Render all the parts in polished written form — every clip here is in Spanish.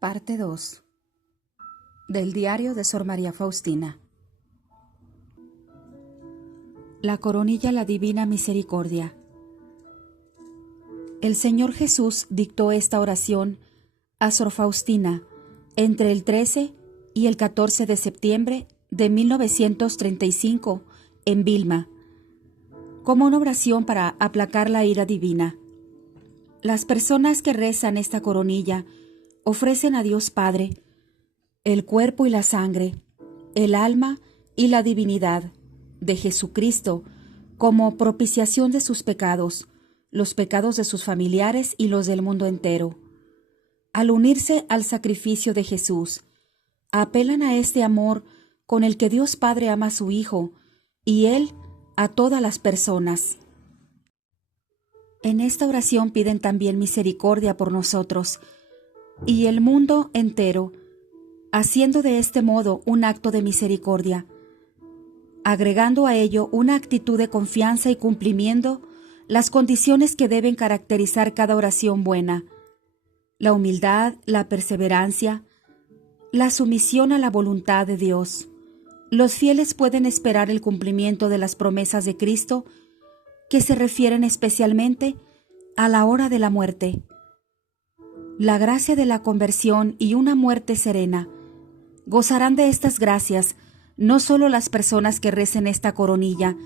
Parte 2 del diario de Sor María Faustina. La coronilla la Divina Misericordia. El Señor Jesús dictó esta oración a Sor Faustina entre el 13 y el 14 de septiembre de 1935 en Vilma, como una oración para aplacar la ira divina. Las personas que rezan esta coronilla ofrecen a Dios Padre el cuerpo y la sangre, el alma y la divinidad de Jesucristo como propiciación de sus pecados, los pecados de sus familiares y los del mundo entero. Al unirse al sacrificio de Jesús, apelan a este amor con el que Dios Padre ama a su Hijo y Él a todas las personas. En esta oración piden también misericordia por nosotros y el mundo entero, haciendo de este modo un acto de misericordia, agregando a ello una actitud de confianza y cumplimiento las condiciones que deben caracterizar cada oración buena: la humildad, la perseverancia, la sumisión a la voluntad de Dios. Los fieles pueden esperar el cumplimiento de las promesas de Cristo, que se refieren especialmente a la hora de la muerte. La gracia de la conversión y una muerte serena. Gozarán de estas gracias no solo las personas que recen esta coronilla,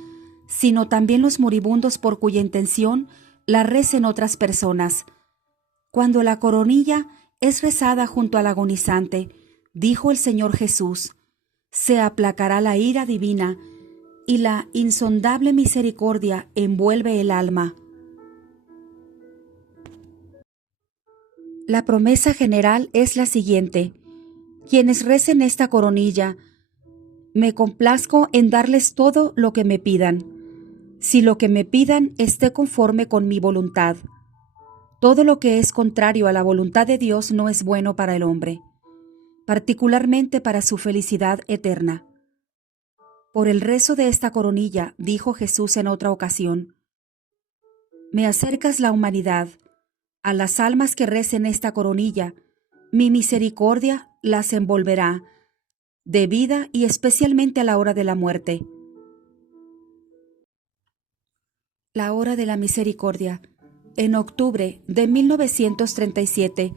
sino también los moribundos por cuya intención la recen otras personas. Cuando la coronilla es rezada junto al agonizante, dijo el Señor Jesús, se aplacará la ira divina y la insondable misericordia envuelve el alma. La promesa general es la siguiente: quienes recen esta coronilla, me complazco en darles todo lo que me pidan, si lo que me pidan esté conforme con mi voluntad. Todo lo que es contrario a la voluntad de Dios no es bueno para el hombre, particularmente para su felicidad eterna. Por el rezo de esta coronilla, dijo Jesús en otra ocasión, me acercas la humanidad, a las almas que recen esta coronilla, mi misericordia las envolverá, de vida y especialmente a la hora de la muerte. La hora de la misericordia, en octubre de 1937,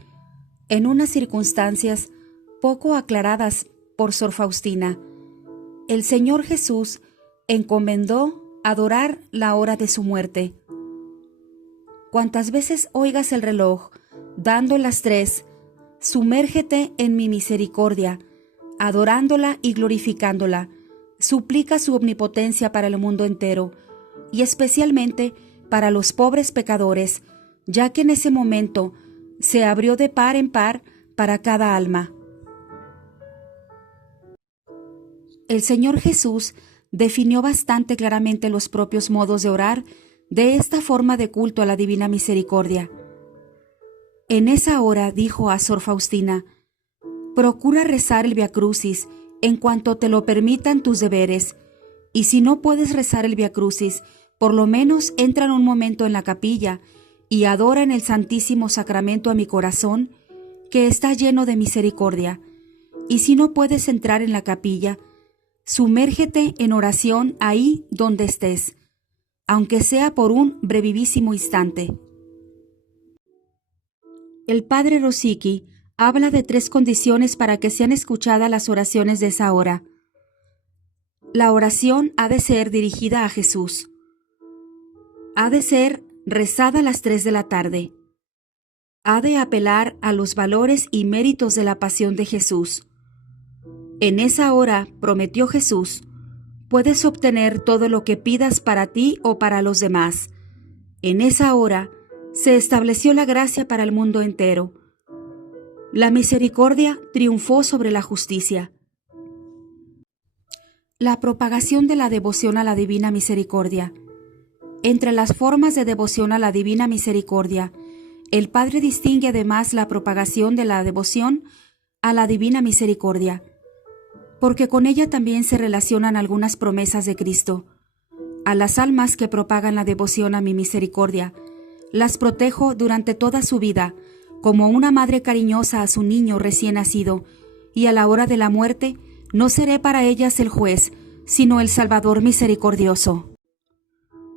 en unas circunstancias poco aclaradas por Sor Faustina, el Señor Jesús encomendó adorar la hora de su muerte. Cuantas veces oigas el reloj dando las 3, sumérgete en mi misericordia, adorándola y glorificándola. Suplica su omnipotencia para el mundo entero, y especialmente para los pobres pecadores, ya que en ese momento se abrió de par en par para cada alma. El Señor Jesús definió bastante claramente los propios modos de orar de esta forma de culto a la Divina Misericordia. En esa hora dijo a Sor Faustina, procura rezar el Viacrucis en cuanto te lo permitan tus deberes, y si no puedes rezar el Viacrucis, por lo menos entra en un momento en la capilla y adora en el Santísimo Sacramento a mi corazón, que está lleno de misericordia. Y si no puedes entrar en la capilla, sumérgete en oración ahí donde estés, aunque sea por un brevísimo instante. El padre Rosicky habla de 3 condiciones para que sean escuchadas las oraciones de esa hora. La oración ha de ser dirigida a Jesús. Ha de ser rezada a las 3 de la tarde. Ha de apelar a los valores y méritos de la pasión de Jesús. En esa hora, prometió Jesús, puedes obtener todo lo que pidas para ti o para los demás. En esa hora se estableció la gracia para el mundo entero. La misericordia triunfó sobre la justicia. La propagación de la devoción a la Divina Misericordia. Entre las formas de devoción a la Divina Misericordia, el Padre distingue además la propagación de la devoción a la Divina Misericordia, porque con ella también se relacionan algunas promesas de Cristo. A las almas que propagan la devoción a mi misericordia, las protejo durante toda su vida como una madre cariñosa a su niño recién nacido, y a la hora de la muerte no seré para ellas el juez, sino el Salvador misericordioso.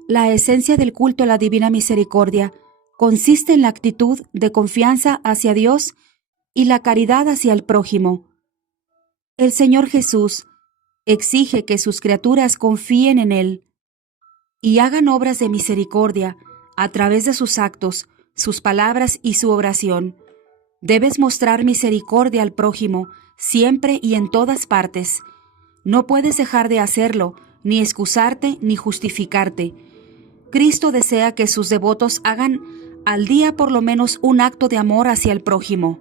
La esencia del culto a la divina misericordia consiste en la actitud de confianza hacia Dios y la caridad hacia el prójimo. El Señor Jesús exige que sus criaturas confíen en Él y hagan obras de misericordia a través de sus actos, sus palabras y su oración. Debes mostrar misericordia al prójimo siempre y en todas partes. No puedes dejar de hacerlo, ni excusarte ni justificarte. Cristo desea que sus devotos hagan al día por lo menos un acto de amor hacia el prójimo.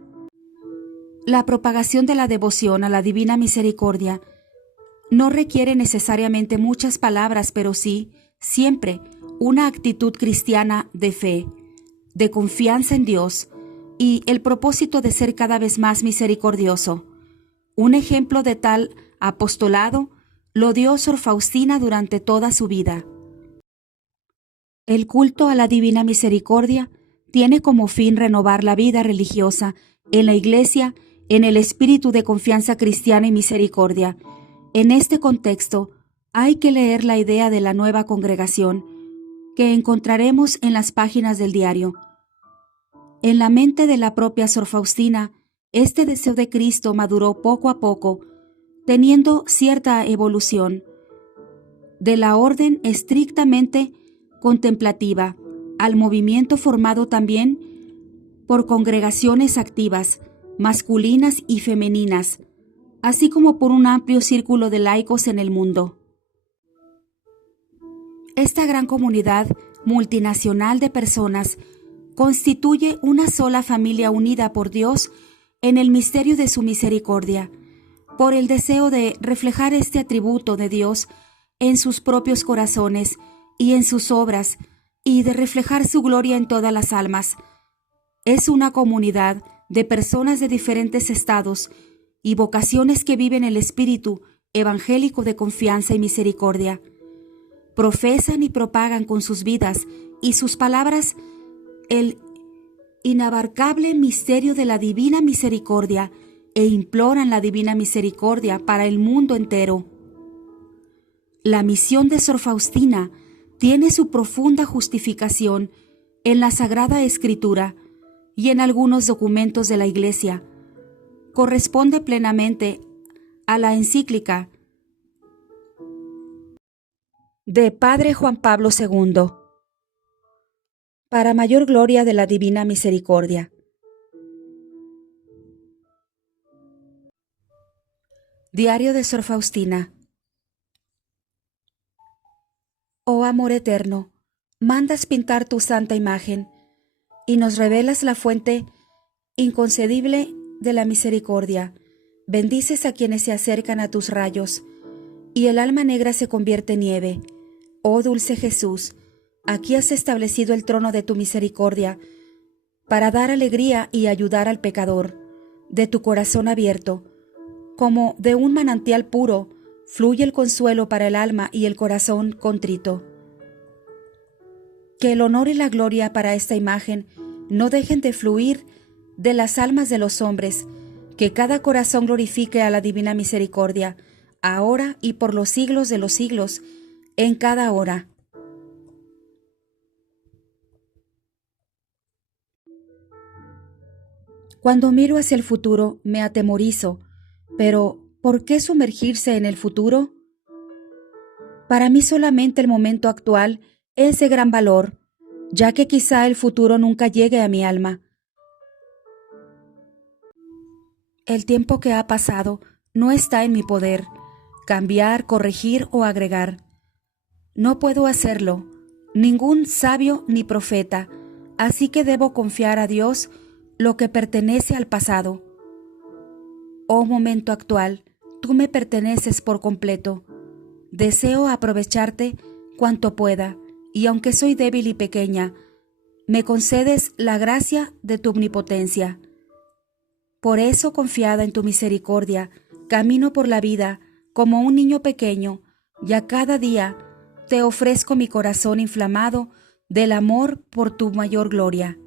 La propagación de la devoción a la divina misericordia no requiere necesariamente muchas palabras, pero sí, siempre, una actitud cristiana de fe, de confianza en Dios y el propósito de ser cada vez más misericordioso. Un ejemplo de tal apostolado lo dio Sor Faustina durante toda su vida. El culto a la divina misericordia tiene como fin renovar la vida religiosa en la Iglesia en el espíritu de confianza cristiana y misericordia. En este contexto, hay que leer la idea de la nueva congregación que encontraremos en las páginas del diario. En la mente de la propia Sor Faustina, este deseo de Cristo maduró poco a poco, teniendo cierta evolución, de la orden estrictamente contemplativa al movimiento formado también por congregaciones activas, masculinas y femeninas, así como por un amplio círculo de laicos en el mundo. Esta gran comunidad multinacional de personas constituye una sola familia unida por Dios en el misterio de su misericordia, por el deseo de reflejar este atributo de Dios en sus propios corazones y en sus obras, y de reflejar su gloria en todas las almas. Es una comunidad de personas de diferentes estados y vocaciones que viven el espíritu evangélico de confianza y misericordia. Profesan y propagan con sus vidas y sus palabras el inabarcable misterio de la divina misericordia e imploran la divina misericordia para el mundo entero. La misión de Sor Faustina tiene su profunda justificación en la Sagrada Escritura y en algunos documentos de la Iglesia. Corresponde plenamente a la encíclica de Padre Juan Pablo II, para mayor gloria de la divina misericordia. Diario de Sor Faustina. Oh amor eterno, mandas pintar tu santa imagen y nos revelas la fuente inconcebible de la misericordia. Bendices a quienes se acercan a tus rayos y el alma negra se convierte en nieve. Oh dulce Jesús, aquí has establecido el trono de tu misericordia para dar alegría y ayudar al pecador. De tu corazón abierto, como de un manantial puro, fluye el consuelo para el alma y el corazón contrito. Que el honor y la gloria para esta imagen no dejen de fluir de las almas de los hombres, que cada corazón glorifique a la divina misericordia, ahora y por los siglos de los siglos, en cada hora. Cuando miro hacia el futuro, me atemorizo, pero ¿por qué sumergirse en el futuro? Para mí solamente el momento actual es de gran valor, ya que quizá el futuro nunca llegue a mi alma. El tiempo que ha pasado no está en mi poder, cambiar, corregir o agregar. No puedo hacerlo, ningún sabio ni profeta, así que debo confiar a Dios lo que pertenece al pasado. Oh momento actual, tú me perteneces por completo. Deseo aprovecharte cuanto pueda, y aunque soy débil y pequeña, me concedes la gracia de tu omnipotencia. Por eso, confiada en tu misericordia, camino por la vida como un niño pequeño, y a cada día te ofrezco mi corazón inflamado del amor por tu mayor gloria.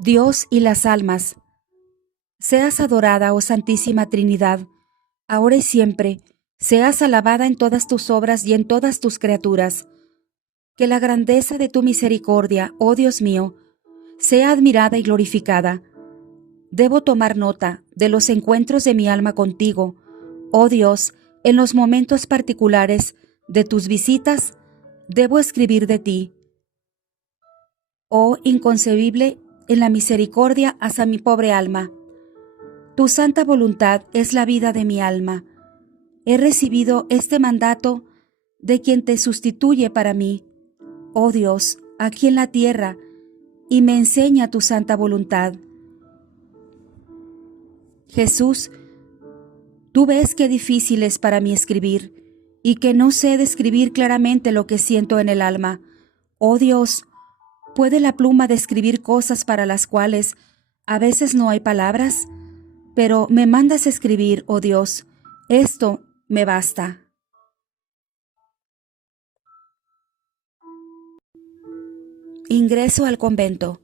Dios y las almas. Seas adorada, oh Santísima Trinidad, ahora y siempre. Seas alabada en todas tus obras y en todas tus criaturas. Que la grandeza de tu misericordia, oh Dios mío, sea admirada y glorificada. Debo tomar nota de los encuentros de mi alma contigo, oh Dios, en los momentos particulares de tus visitas. Debo escribir de ti, oh inconcebible en la misericordia hacia mi pobre alma. Tu santa voluntad es la vida de mi alma. He recibido este mandato de quien te sustituye para mí, oh Dios, aquí en la tierra, y me enseña tu santa voluntad. Jesús, tú ves qué difícil es para mí escribir, y que no sé describir claramente lo que siento en el alma. Oh Dios, ¿puede la pluma describir cosas para las cuales a veces no hay palabras? Pero me mandas escribir, oh Dios, esto me basta. Ingreso al convento.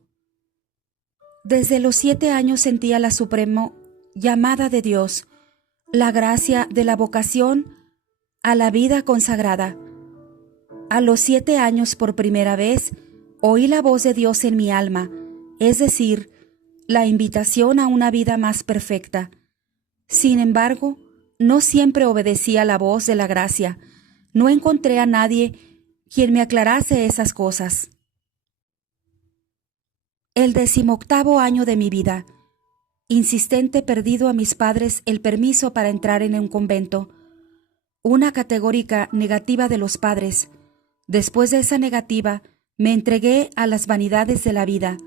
Desde los 7 años sentía la suprema llamada de Dios, la gracia de la vocación a la vida consagrada. A los 7 años por primera vez oí la voz de Dios en mi alma, es decir, la invitación a una vida más perfecta. Sin embargo, no siempre obedecía la voz de la gracia. No encontré a nadie quien me aclarase esas cosas. El 18º año de mi vida. Insistente perdido a mis padres el permiso para entrar en un convento. Una categórica negativa de los padres. Después de esa negativa, me entregué a las vanidades de la vida,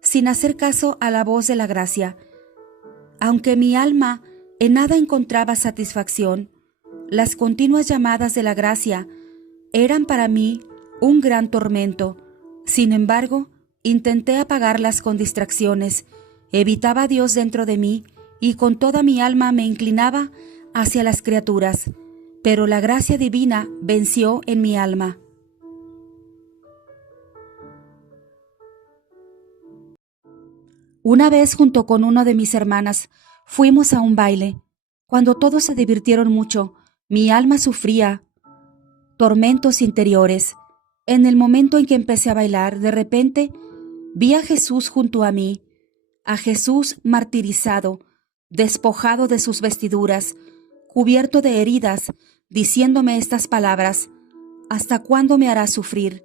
sin hacer caso a la voz de la gracia. Aunque mi alma en nada encontraba satisfacción, las continuas llamadas de la gracia eran para mí un gran tormento. Sin embargo, intenté apagarlas con distracciones, evitaba a Dios dentro de mí y con toda mi alma me inclinaba hacia las criaturas, pero la gracia divina venció en mi alma. Una vez, junto con uno de mis hermanas, fuimos a un baile. Cuando todos se divirtieron mucho, mi alma sufría tormentos interiores. En el momento en que empecé a bailar, de repente vi a Jesús junto a mí, a Jesús martirizado, despojado de sus vestiduras, cubierto de heridas, diciéndome estas palabras: ¿hasta cuándo me harás sufrir?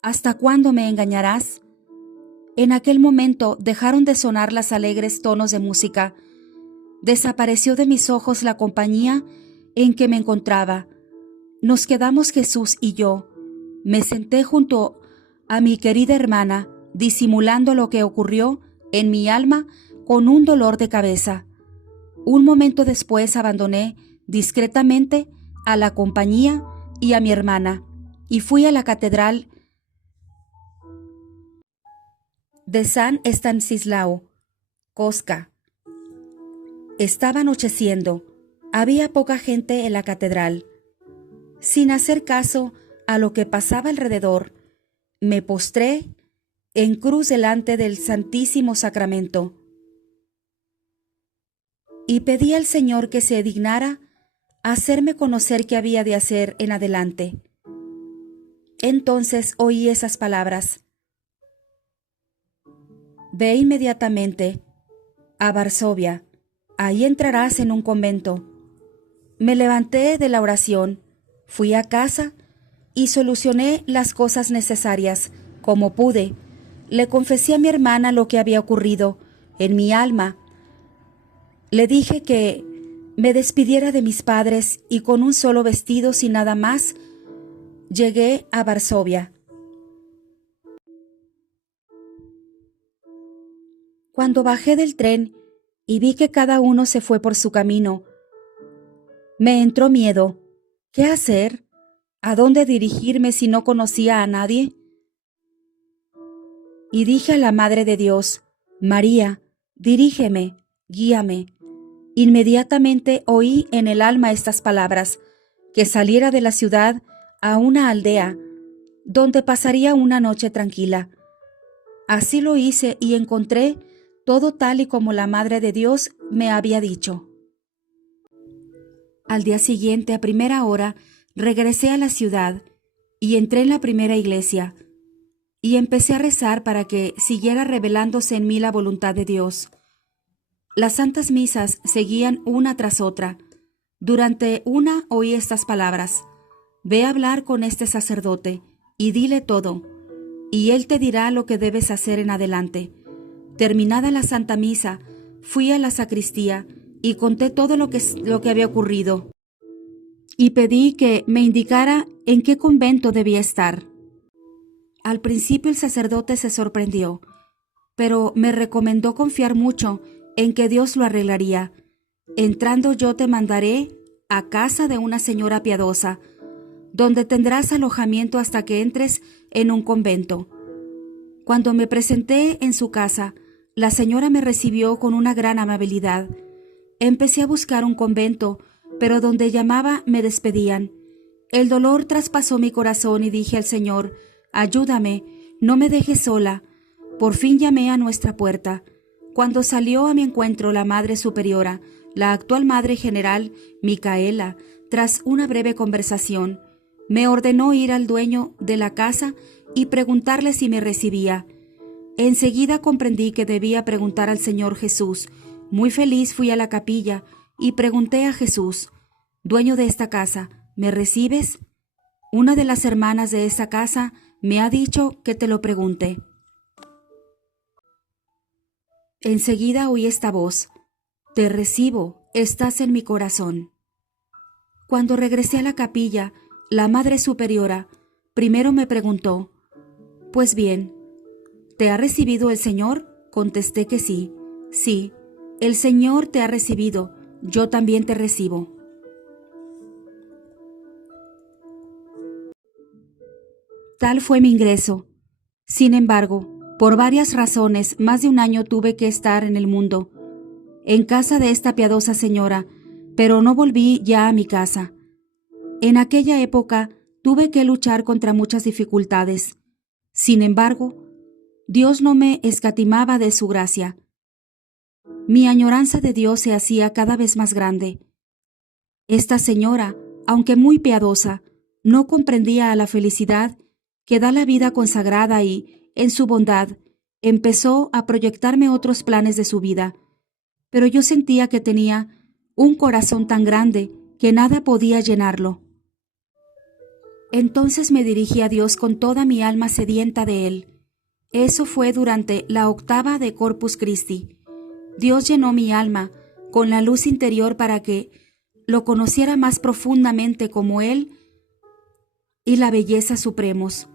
¿Hasta cuándo me engañarás? En aquel momento dejaron de sonar las alegres tonos de música. Desapareció de mis ojos la compañía en que me encontraba. Nos quedamos Jesús y yo. Me senté junto a mi querida hermana, disimulando lo que ocurrió en mi alma con un dolor de cabeza. Un momento después abandoné discretamente a la compañía y a mi hermana, y fui a la catedral de San Estanislao, Kostka. Estaba anocheciendo. Había poca gente en la catedral. Sin hacer caso a lo que pasaba alrededor, me postré en cruz delante del Santísimo Sacramento y pedí al Señor que se dignara hacerme conocer qué había de hacer en adelante. Entonces oí esas palabras: ve inmediatamente a Varsovia, ahí entrarás en un convento. Me levanté de la oración, fui a casa y solucioné las cosas necesarias como pude. Le confesé a mi hermana lo que había ocurrido en mi alma. Le dije que me despidiera de mis padres y con un solo vestido, sin nada más, llegué a Varsovia. Cuando bajé del tren y vi que cada uno se fue por su camino, me entró miedo. ¿Qué hacer? ¿A dónde dirigirme si no conocía a nadie? Y dije a la Madre de Dios: María, dirígeme, guíame. Inmediatamente oí en el alma estas palabras: que saliera de la ciudad a una aldea, donde pasaría una noche tranquila. Así lo hice y encontré todo tal y como la Madre de Dios me había dicho. Al día siguiente, a primera hora, regresé a la ciudad y entré en la primera iglesia y empecé a rezar para que siguiera revelándose en mí la voluntad de Dios. Las santas misas seguían una tras otra. Durante una oí estas palabras: «Ve a hablar con este sacerdote y dile todo, y él te dirá lo que debes hacer en adelante». Terminada la Santa Misa, fui a la sacristía y conté todo lo que había ocurrido, y pedí que me indicara en qué convento debía estar. Al principio el sacerdote se sorprendió, pero me recomendó confiar mucho en que Dios lo arreglaría. «Entrando yo te mandaré a casa de una señora piadosa, donde tendrás alojamiento hasta que entres en un convento». Cuando me presenté en su casa, la señora me recibió con una gran amabilidad. Empecé a buscar un convento, pero donde llamaba me despedían. El dolor traspasó mi corazón y dije al Señor: «Ayúdame, no me dejes sola». Por fin llamé a nuestra puerta. Cuando salió a mi encuentro la Madre Superiora, la actual Madre General, Micaela, tras una breve conversación, me ordenó ir al dueño de la casa y preguntarle si me recibía. Enseguida comprendí que debía preguntar al Señor Jesús. Muy feliz fui a la capilla y pregunté a Jesús: «Dueño de esta casa, ¿me recibes? Una de las hermanas de esta casa me ha dicho que te lo pregunte». Enseguida oí esta voz: «Te recibo, estás en mi corazón». Cuando regresé a la capilla, la Madre Superiora primero me preguntó: «Pues bien, ¿te ha recibido el Señor?». Contesté que sí. «Sí, el Señor te ha recibido, yo también te recibo». Tal fue mi ingreso. Sin embargo, por varias razones, más de un año tuve que estar en el mundo, en casa de esta piadosa señora, pero no volví ya a mi casa. En aquella época tuve que luchar contra muchas dificultades. Sin embargo, Dios no me escatimaba de su gracia. Mi añoranza de Dios se hacía cada vez más grande. Esta señora, aunque muy piadosa, no comprendía la felicidad que da la vida consagrada y, en su bondad, empezó a proyectarme otros planes de su vida. Pero yo sentía que tenía un corazón tan grande que nada podía llenarlo. Entonces me dirigí a Dios con toda mi alma sedienta de Él. Eso fue durante la octava de Corpus Christi. Dios llenó mi alma con la luz interior para que lo conociera más profundamente como Él y la belleza supremos.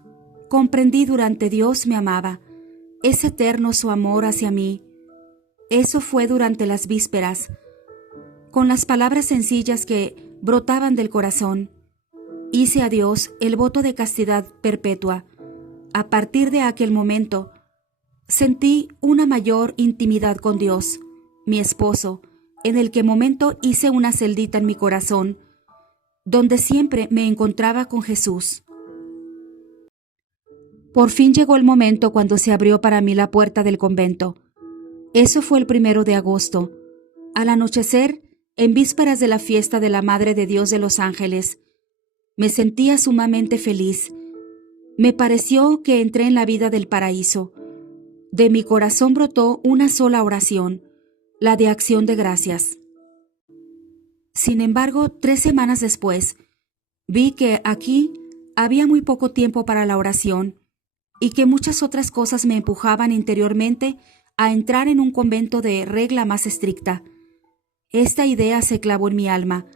Comprendí durante Dios me amaba. Es eterno su amor hacia mí. Eso fue durante las vísperas, con las palabras sencillas que brotaban del corazón. Hice a Dios el voto de castidad perpetua. A partir de aquel momento, sentí una mayor intimidad con Dios, mi esposo, en el que momento hice una celdita en mi corazón, donde siempre me encontraba con Jesús. Por fin llegó el momento cuando se abrió para mí la puerta del convento. Eso fue el 1 de agosto. Al anochecer, en vísperas de la fiesta de la Madre de Dios de los Ángeles, me sentía sumamente feliz. Me pareció que entré en la vida del paraíso. De mi corazón brotó una sola oración, la de acción de gracias. Sin embargo, 3 semanas después, vi que aquí había muy poco tiempo para la oración y que muchas otras cosas me empujaban interiormente a entrar en un convento de regla más estricta. Esta idea se clavó en mi alma,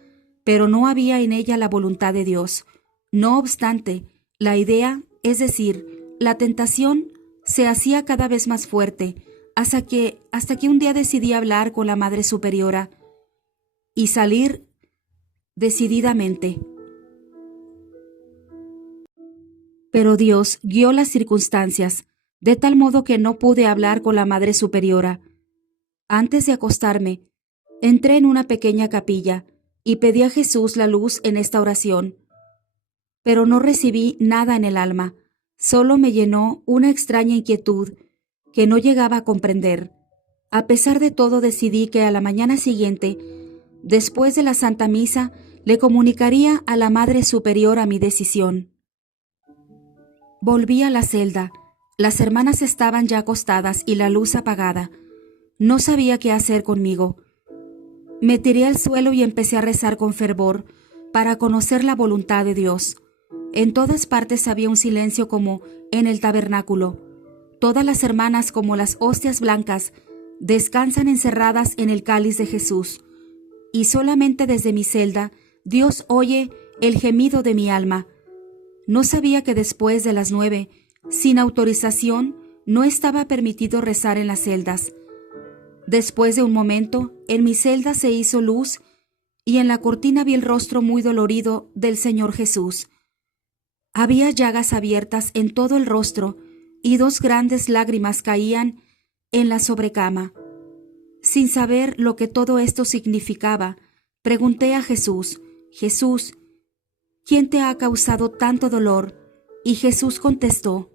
pero no había en ella la voluntad de Dios. No obstante, la idea, es decir, la tentación, se hacía cada vez más fuerte, hasta que un día decidí hablar con la Madre Superiora y salir decididamente. Pero Dios guió las circunstancias, de tal modo que no pude hablar con la Madre Superiora. Antes de acostarme, entré en una pequeña capilla y pedí a Jesús la luz en esta oración. Pero no recibí nada en el alma, solo me llenó una extraña inquietud que no llegaba a comprender. A pesar de todo, decidí que a la mañana siguiente, después de la Santa Misa, le comunicaría a la Madre Superiora mi decisión. Volví a la celda. Las hermanas estaban ya acostadas y la luz apagada. No sabía qué hacer conmigo. Me tiré al suelo y empecé a rezar con fervor para conocer la voluntad de Dios. En todas partes había un silencio como en el tabernáculo. Todas las hermanas, como las hostias blancas, descansan encerradas en el cáliz de Jesús. Y solamente desde mi celda, Dios oye el gemido de mi alma. No sabía que después de las 9, sin autorización, no estaba permitido rezar en las celdas. Después de un momento, en mi celda se hizo luz y en la cortina vi el rostro muy dolorido del Señor Jesús. Había llagas abiertas en todo el rostro y 2 grandes lágrimas caían en la sobrecama. Sin saber lo que todo esto significaba, pregunté a Jesús: Jesús, ¿quién te ha causado tanto dolor? Y Jesús contestó: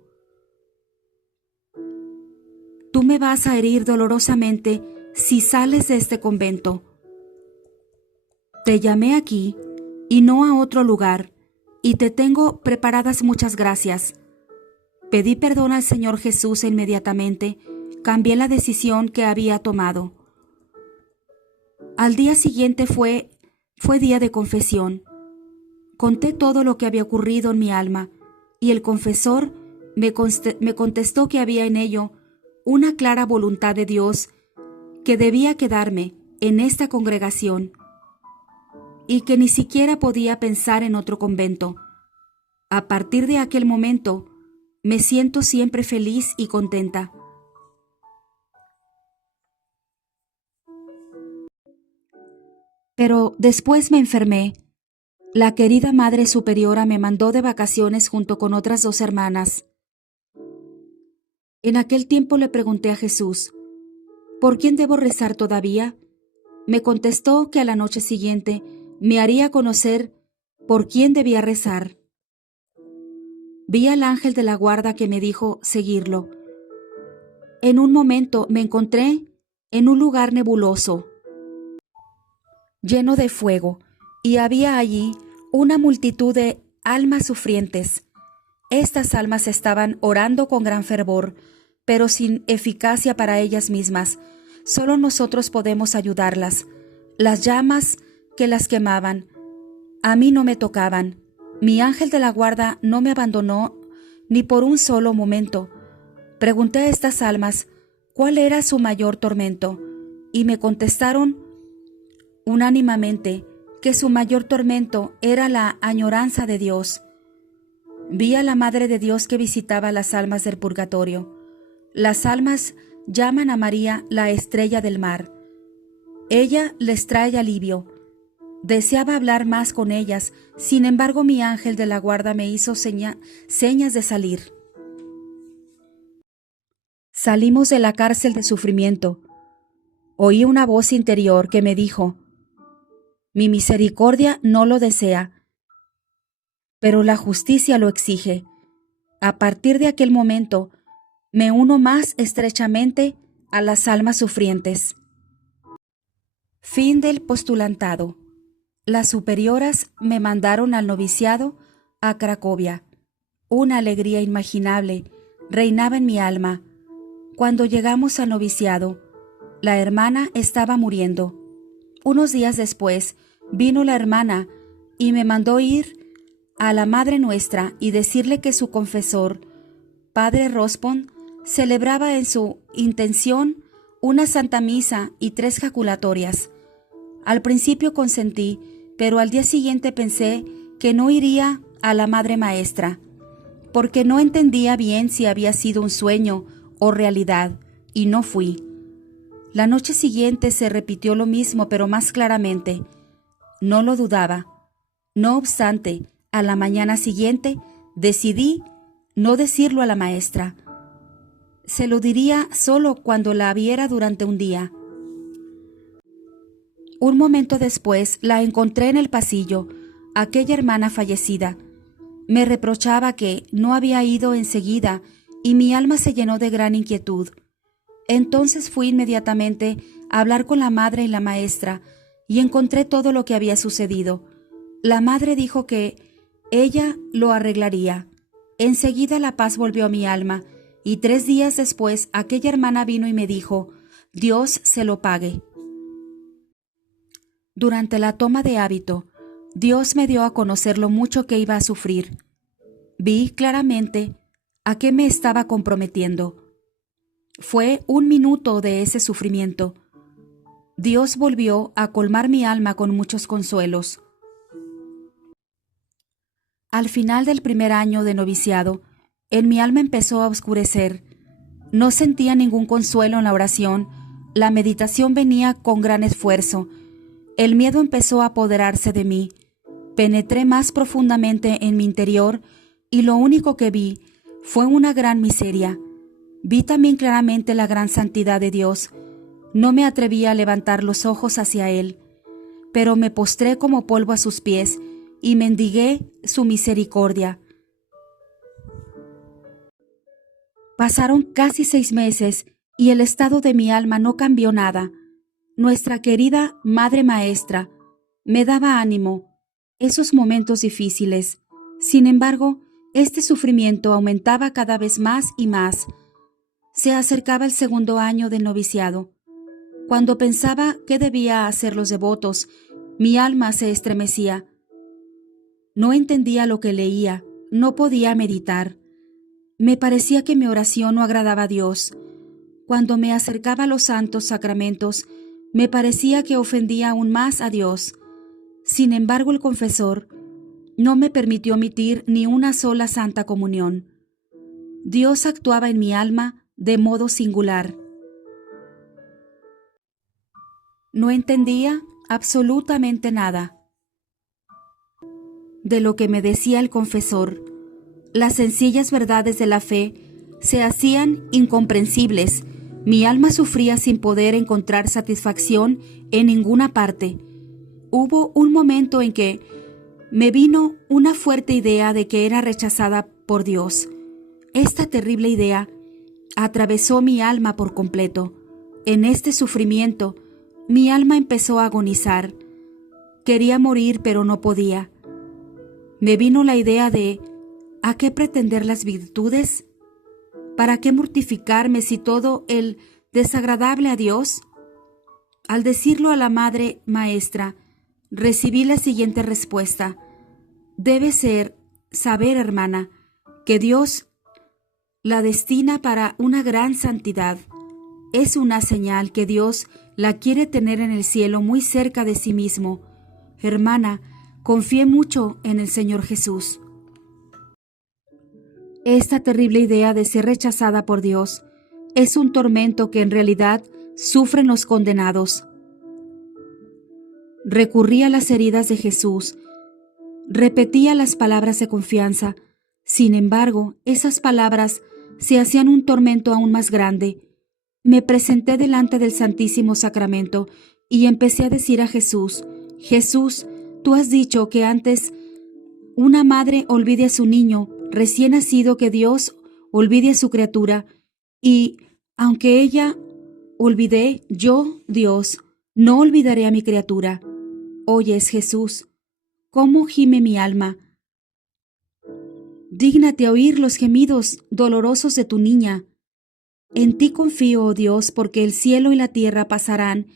tú me vas a herir dolorosamente si sales de este convento. Te llamé aquí y no a otro lugar, y te tengo preparadas muchas gracias. Pedí perdón al Señor Jesús e inmediatamente cambié la decisión que había tomado. Al día siguiente fue día de confesión. Conté todo lo que había ocurrido en mi alma, y el confesor me contestó que había en ello una clara voluntad de Dios, que debía quedarme en esta congregación y que ni siquiera podía pensar en otro convento. A partir de aquel momento, me siento siempre feliz y contenta. Pero después me enfermé. La querida Madre Superiora me mandó de vacaciones junto con otras 2 hermanas. En aquel tiempo le pregunté a Jesús: ¿por quién debo rezar todavía? Me contestó que a la noche siguiente me haría conocer por quién debía rezar. Vi al ángel de la guarda que me dijo seguirlo. En un momento me encontré en un lugar nebuloso, lleno de fuego, y había allí una multitud de almas sufrientes. Estas almas estaban orando con gran fervor, pero sin eficacia para ellas mismas. Solo nosotros podemos ayudarlas. Las llamas que las quemaban a mí no me tocaban. Mi ángel de la guarda no me abandonó ni por un solo momento. Pregunté a estas almas cuál era su mayor tormento, y me contestaron unánimemente que su mayor tormento era la añoranza de Dios. Vi a la Madre de Dios que visitaba las almas del purgatorio. Las almas llaman a María la estrella del mar. Ella les trae alivio. Deseaba hablar más con ellas, sin embargo mi ángel de la guarda me hizo señas de salir. Salimos de la cárcel de sufrimiento. Oí una voz interior que me dijo: mi misericordia no lo desea, pero la justicia lo exige. A partir de aquel momento, me uno más estrechamente a las almas sufrientes. Fin del postulantado. Las superioras me mandaron al noviciado a Cracovia. Una alegría inimaginable reinaba en mi alma. Cuando llegamos al noviciado, la hermana estaba muriendo. Unos días después, vino la hermana y me mandó ir a la Madre Nuestra y decirle que su confesor, Padre Rospon, celebraba en su intención una Santa Misa y 3 jaculatorias. Al principio consentí, pero al día siguiente pensé que no iría a la Madre Maestra, porque no entendía bien si había sido un sueño o realidad, y no fui. La noche siguiente se repitió lo mismo, pero más claramente. No lo dudaba. No obstante, a la mañana siguiente decidí no decirlo a la maestra. Se lo diría solo cuando la viera durante un día. Un momento después la encontré en el pasillo, aquella hermana fallecida. Me reprochaba que no había ido enseguida y mi alma se llenó de gran inquietud. Entonces fui inmediatamente a hablar con la madre y la maestra y encontré todo lo que había sucedido. La madre dijo que ella lo arreglaría. Enseguida la paz volvió a mi alma y 3 días después aquella hermana vino y me dijo: Dios se lo pague. Durante la toma de hábito, Dios me dio a conocer lo mucho que iba a sufrir. Vi claramente a qué me estaba comprometiendo. Fue 1 minuto de ese sufrimiento. Dios volvió a colmar mi alma con muchos consuelos. Al final del primer año de noviciado, en mi alma empezó a oscurecer. No sentía ningún consuelo en la oración. La meditación venía con gran esfuerzo. El miedo empezó a apoderarse de mí. Penetré más profundamente en mi interior y lo único que vi fue una gran miseria. Vi también claramente la gran santidad de Dios. No me atreví a levantar los ojos hacia Él, pero me postré como polvo a sus pies y mendigué su misericordia. Pasaron casi 6 meses y el estado de mi alma no cambió nada. Nuestra querida Madre Maestra me daba ánimo esos momentos difíciles. Sin embargo, este sufrimiento aumentaba cada vez más y más. Se acercaba el 2.º año del noviciado. Cuando pensaba qué debía hacer los devotos, mi alma se estremecía. No entendía lo que leía, no podía meditar. Me parecía que mi oración no agradaba a Dios. Cuando me acercaba a los santos sacramentos, me parecía que ofendía aún más a Dios. Sin embargo, el confesor no me permitió omitir ni una sola santa comunión. Dios actuaba en mi alma de modo singular. No entendía absolutamente nada de lo que me decía el confesor. Las sencillas verdades de la fe se hacían incomprensibles. Mi alma sufría sin poder encontrar satisfacción en ninguna parte. Hubo un momento en que me vino una fuerte idea de que era rechazada por Dios. Esta terrible idea atravesó mi alma por completo. En este sufrimiento, mi alma empezó a agonizar. Quería morir, pero no podía. Me vino la idea de ¿a qué pretender las virtudes? ¿Para qué mortificarme si todo es desagradable a Dios? Al decirlo a la Madre Maestra, recibí la siguiente respuesta: debe saber, hermana, que Dios la destina para una gran santidad. Es una señal que Dios la quiere tener en el cielo muy cerca de sí mismo. Hermana, confíe mucho en el Señor Jesús. Esta terrible idea de ser rechazada por Dios es un tormento que en realidad sufren los condenados. Recurrí a las heridas de Jesús, repetía las palabras de confianza. Sin embargo, esas palabras se hacían un tormento aún más grande. Me presenté delante del Santísimo Sacramento y empecé a decir a Jesús: Jesús, tú has dicho que antes una madre olvide a su niño recién nacido que Dios olvide a su criatura, y aunque ella olvidé, yo, Dios, no olvidaré a mi criatura. Oyes, Jesús, cómo gime mi alma. Dígnate oír los gemidos dolorosos de tu niña. En ti confío, oh Dios, porque el cielo y la tierra pasarán,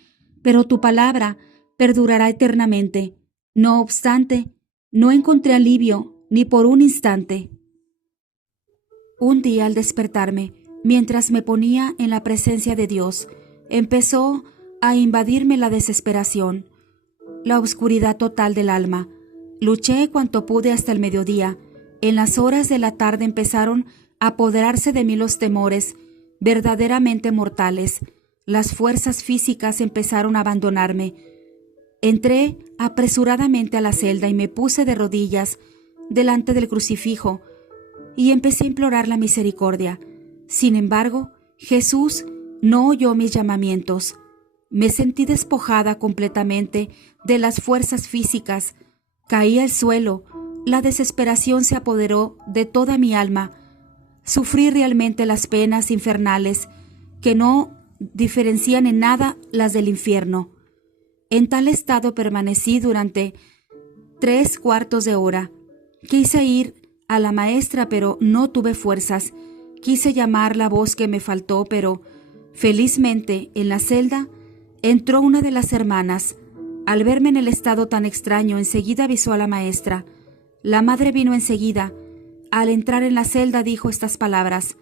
pero tu palabra perdurará eternamente. No obstante, no encontré alivio ni por un instante. Un día, al despertarme, mientras me ponía en la presencia de Dios, empezó a invadirme la desesperación, la oscuridad total del alma. Luché cuanto pude hasta el mediodía. En las horas de la tarde empezaron a apoderarse de mí los temores verdaderamente mortales. Las fuerzas físicas empezaron a abandonarme. Entré apresuradamente a la celda y me puse de rodillas delante del crucifijo y empecé a implorar la misericordia. Sin embargo, Jesús no oyó mis llamamientos. Me sentí despojada completamente de las fuerzas físicas. Caí al suelo. La desesperación se apoderó de toda mi alma. Sufrí realmente las penas infernales que no diferencian en nada las del infierno. En tal estado permanecí durante 3/4 de hora. Quise ir a la maestra, pero no tuve fuerzas. Quise llamar la voz que me faltó, pero felizmente en la celda entró una de las hermanas. Al verme en el estado tan extraño, enseguida avisó a la maestra. La madre vino enseguida. Al entrar en la celda dijo estas palabras: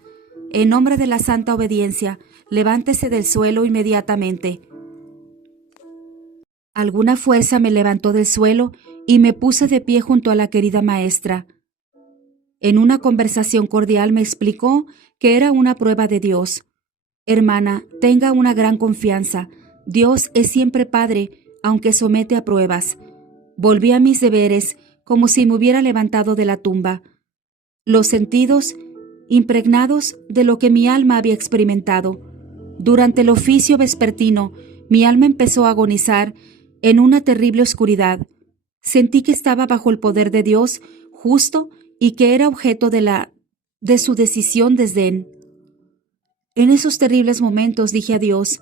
«En nombre de la santa obediencia, levántese del suelo inmediatamente». Alguna fuerza me levantó del suelo y me puse de pie junto a la querida maestra. En una conversación cordial me explicó que era una prueba de Dios. «Hermana, tenga una gran confianza. Dios es siempre Padre, aunque somete a pruebas». Volví a mis deberes como si me hubiera levantado de la tumba. Los sentidos impregnados de lo que mi alma había experimentado. Durante el oficio vespertino, mi alma empezó a agonizar en una terrible oscuridad. Sentí que estaba bajo el poder de Dios justo y que era objeto de su decisión desdén. En esos terribles momentos dije a Dios: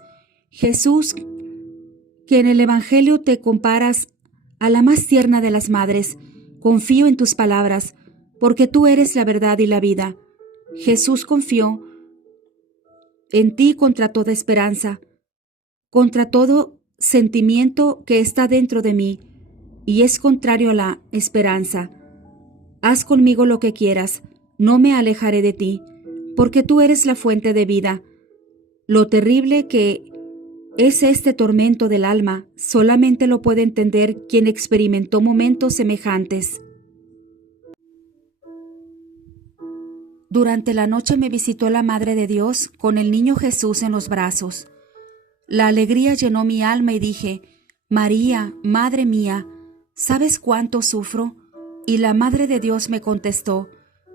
«Jesús, que en el Evangelio te comparas a la más tierna de las madres, confío en tus palabras, porque tú eres la verdad y la vida». Jesús confió en ti contra toda esperanza, contra todo sentimiento que está dentro de mí y es contrario a la esperanza. Haz conmigo lo que quieras, no me alejaré de ti, porque tú eres la fuente de vida. Lo terrible que es este tormento del alma solamente lo puede entender quien experimentó momentos semejantes. Durante la noche me visitó la Madre de Dios con el niño Jesús en los brazos. La alegría llenó mi alma y dije: «María, Madre mía, ¿sabes cuánto sufro?». Y la Madre de Dios me contestó: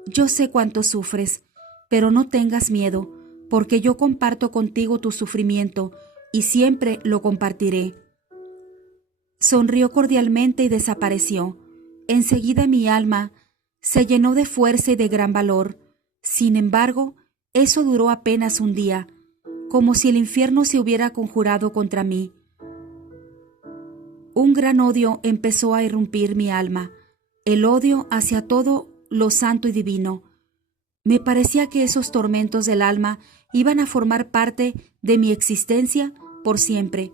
«Yo sé cuánto sufres, pero no tengas miedo, porque yo comparto contigo tu sufrimiento y siempre lo compartiré». Sonrió cordialmente y desapareció. Enseguida mi alma se llenó de fuerza y de gran valor. Sin embargo, eso duró apenas un día, como si el infierno se hubiera conjurado contra mí. Un gran odio empezó a irrumpir mi alma, el odio hacia todo lo santo y divino. Me parecía que esos tormentos del alma iban a formar parte de mi existencia por siempre.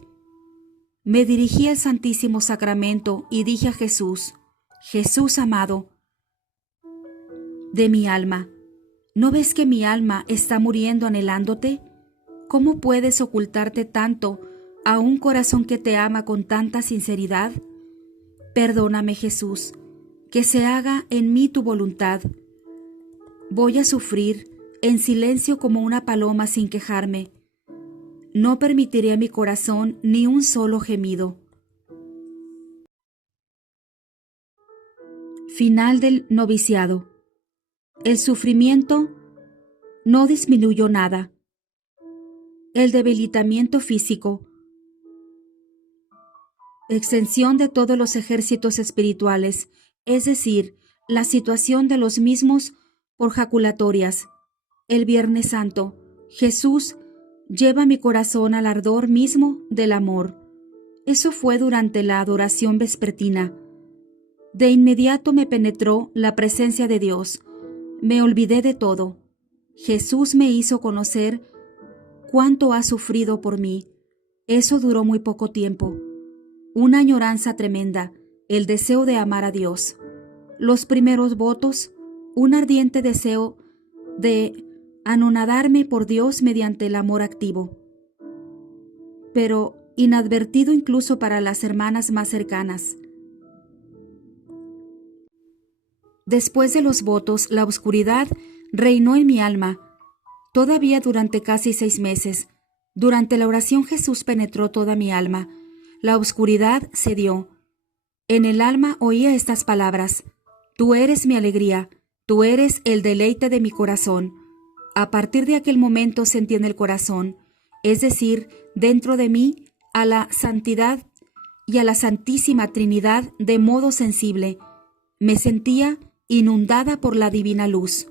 Me dirigí al Santísimo Sacramento y dije a Jesús: «Jesús amado de mi alma, ¿no ves que mi alma está muriendo anhelándote? ¿Cómo puedes ocultarte tanto a un corazón que te ama con tanta sinceridad? Perdóname, Jesús, que se haga en mí tu voluntad. Voy a sufrir en silencio como una paloma sin quejarme. No permitiré a mi corazón ni un solo gemido». Final del noviciado. El sufrimiento no disminuyó nada. El debilitamiento físico, extensión de todos los ejércitos espirituales, es decir, la situación de los mismos por jaculatorias. El Viernes Santo, Jesús lleva mi corazón al ardor mismo del amor. Eso fue durante la adoración vespertina. De inmediato me penetró la presencia de Dios. Me olvidé de todo. Jesús me hizo conocer cuánto ha sufrido por mí. Eso duró muy poco tiempo. Una añoranza tremenda, el deseo de amar a Dios. Los primeros votos, un ardiente deseo de anonadarme por Dios mediante el amor activo, pero inadvertido incluso para las hermanas más cercanas. Después de los votos, la oscuridad reinó en mi alma, todavía durante casi 6 meses. Durante la oración Jesús penetró toda mi alma. La oscuridad cedió. En el alma oía estas palabras: «Tú eres mi alegría, tú eres el deleite de mi corazón». A partir de aquel momento sentí en el corazón, es decir, dentro de mí, a la santidad y a la Santísima Trinidad de modo sensible. Me sentía inundada por la divina luz.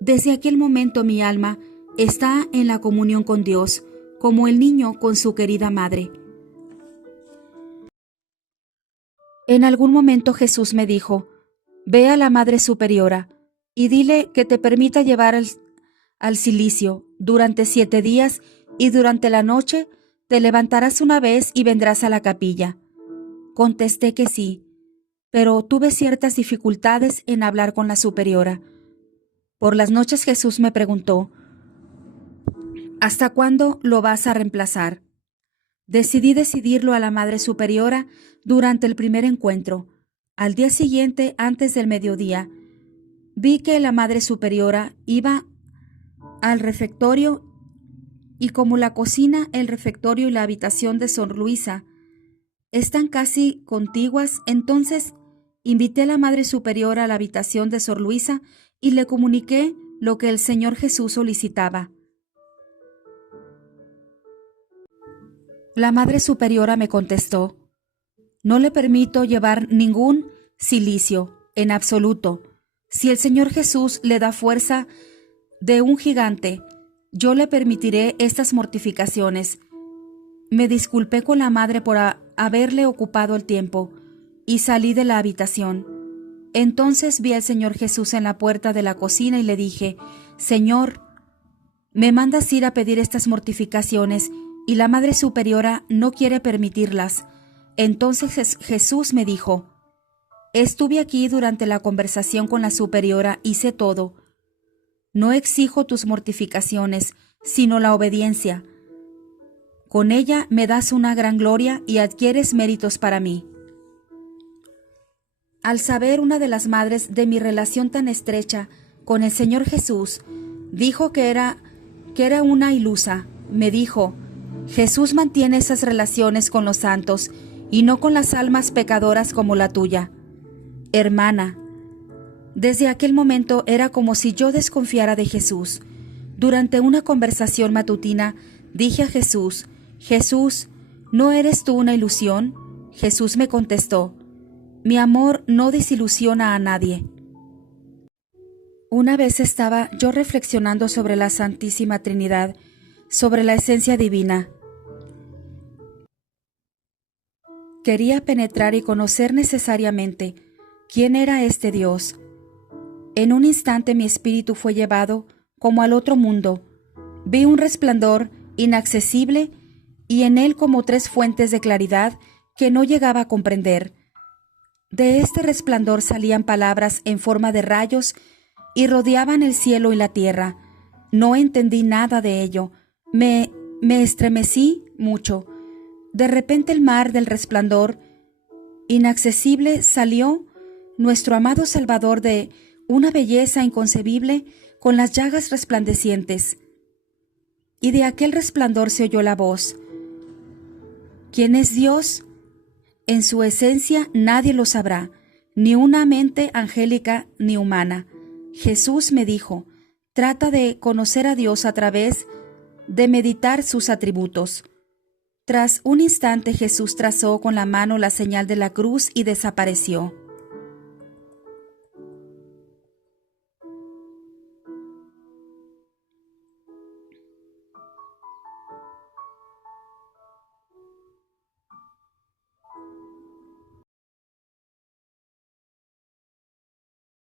Desde aquel momento mi alma está en la comunión con Dios, como el niño con su querida madre. En algún momento Jesús me dijo: «Ve a la Madre Superiora y dile que te permita llevar al cilicio durante 7 días, y durante la noche te levantarás una vez y vendrás a la capilla». Contesté que sí, pero tuve ciertas dificultades en hablar con la superiora. Por las noches Jesús me preguntó: «¿Hasta cuándo lo vas a reemplazar?». Decidí decidirlo a la Madre Superiora durante el primer encuentro. Al día siguiente, antes del mediodía, vi que la Madre Superiora iba al refectorio, y como la cocina, el refectorio y la habitación de Sor Luisa están casi contiguas, entonces invité a la Madre Superiora a la habitación de Sor Luisa y le comuniqué lo que el Señor Jesús solicitaba. La Madre Superiora me contestó: «No le permito llevar ningún cilicio, en absoluto. Si el Señor Jesús le da fuerza de un gigante, yo le permitiré estas mortificaciones». Me disculpé con la madre por haberle ocupado el tiempo y salí de la habitación. Entonces vi al Señor Jesús en la puerta de la cocina y le dije: «Señor, me mandas ir a pedir estas mortificaciones y la Madre Superiora no quiere permitirlas». Entonces Jesús me dijo: «Estuve aquí durante la conversación con la superiora y sé todo. No exijo tus mortificaciones, sino la obediencia. Con ella me das una gran gloria y adquieres méritos para mí». Al saber una de las madres de mi relación tan estrecha con el Señor Jesús, dijo que era una ilusa. Me dijo: «Jesús mantiene esas relaciones con los santos y no con las almas pecadoras como la tuya». Hermana, desde aquel momento era como si yo desconfiara de Jesús. Durante una conversación matutina dije a Jesús: «Jesús, ¿no eres tú una ilusión?». Jesús me contestó: «Mi amor no desilusiona a nadie». Una vez estaba yo reflexionando sobre la Santísima Trinidad, sobre la esencia divina. Quería penetrar y conocer necesariamente quién era este Dios. En un instante mi espíritu fue llevado como al otro mundo. Vi un resplandor inaccesible y en él como 3 fuentes de claridad que no llegaba a comprender. De este resplandor salían palabras en forma de rayos y rodeaban el cielo y la tierra. No entendí nada de ello. Me estremecí mucho. De repente el mar del resplandor inaccesible salió nuestro amado Salvador, de una belleza inconcebible, con las llagas resplandecientes. Y de aquel resplandor se oyó la voz: «¿Quién es Dios? En su esencia nadie lo sabrá, ni una mente angélica ni humana». Jesús me dijo: «Trata de conocer a Dios a través de meditar sus atributos». Tras un instante Jesús trazó con la mano la señal de la cruz y desapareció.